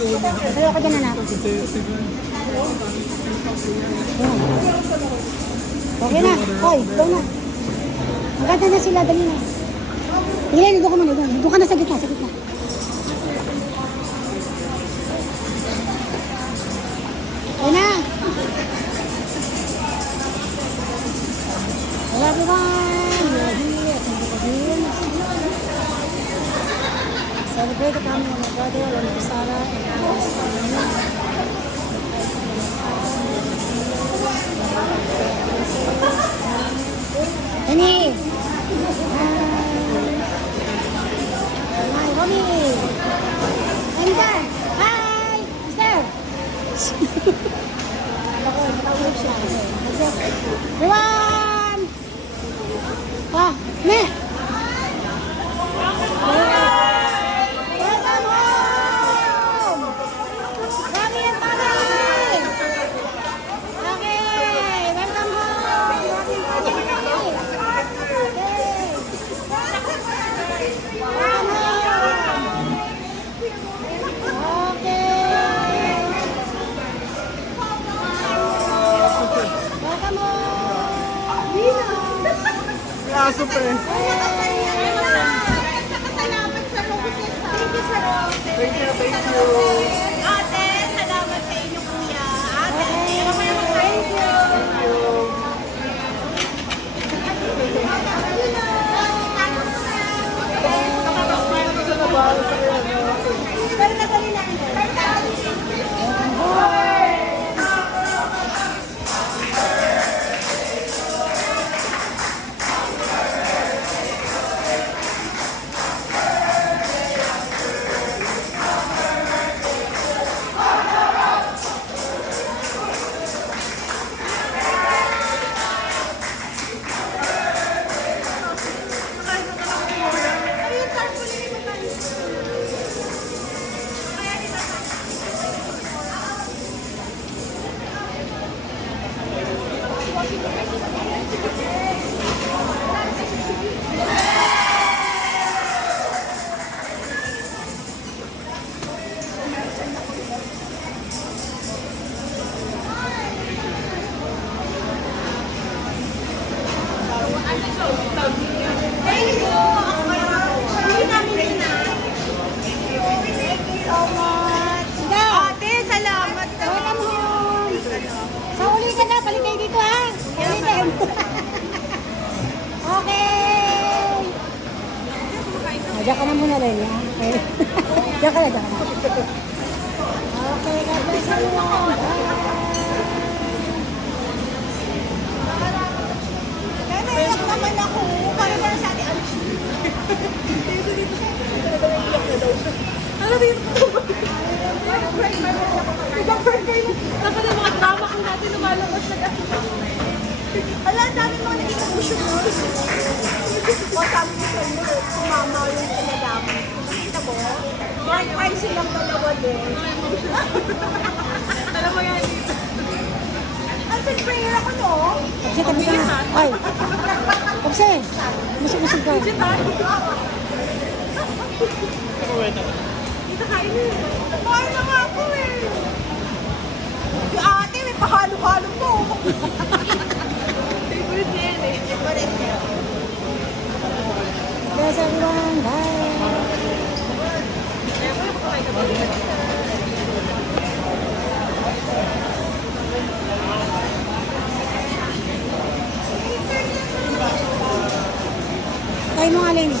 Tayo ka dyan, anak. Okay na. Hoy, go na. Maganda na sila, dali na. Hindi, doon ka muna. Doon ka na sa gitna, sa gitna. Okay na. Hello everyone. We're here at Pagkain. Celebrate the coming of my brother, Alonso Sara, and Alice Palomino. Honey! Hi, Romy! I'm there! Hi! Mister! Ako, matawag siya. Everyone! Ah, ne! Welcome home! Romy and Mami! Okay, welcome home! Romy and Mami! Aso pa eh. Salamat sa roses. Thank you sa roses. Thank you. Ate, salamat sa inyo kuya. Ate, thank you. Ate, salamat ka. Welcome home! Sa uli ka na, balik kayo dito ha! Ulitin! Okay! Diyan ka na muna rin ha? Okay. Diyan ka na, diyan ka na. Okay, God bless everyone! Kaya naiyak naman ako. Para na sa atin. Alam mo yung dapat yung mga drama ko natin lumalabas na gano'n. Ala, ang dami mga naging emotional. O sabi ko sa inyo, sumama yung pinadami. Nakita mo? Try silang dalawa din. Alam mo yan dito. Ang prayer ako, no? Kapsi, tabi ka na. Ay! Kapsi! Musog-musog ka. Dito kain eh. Kain na nga ako eh. Yung ate, may pahalo-halo po. Favorite niya yan eh. Favorite niya. Bless everyone! Bye! Tayo mo nga, Lenny.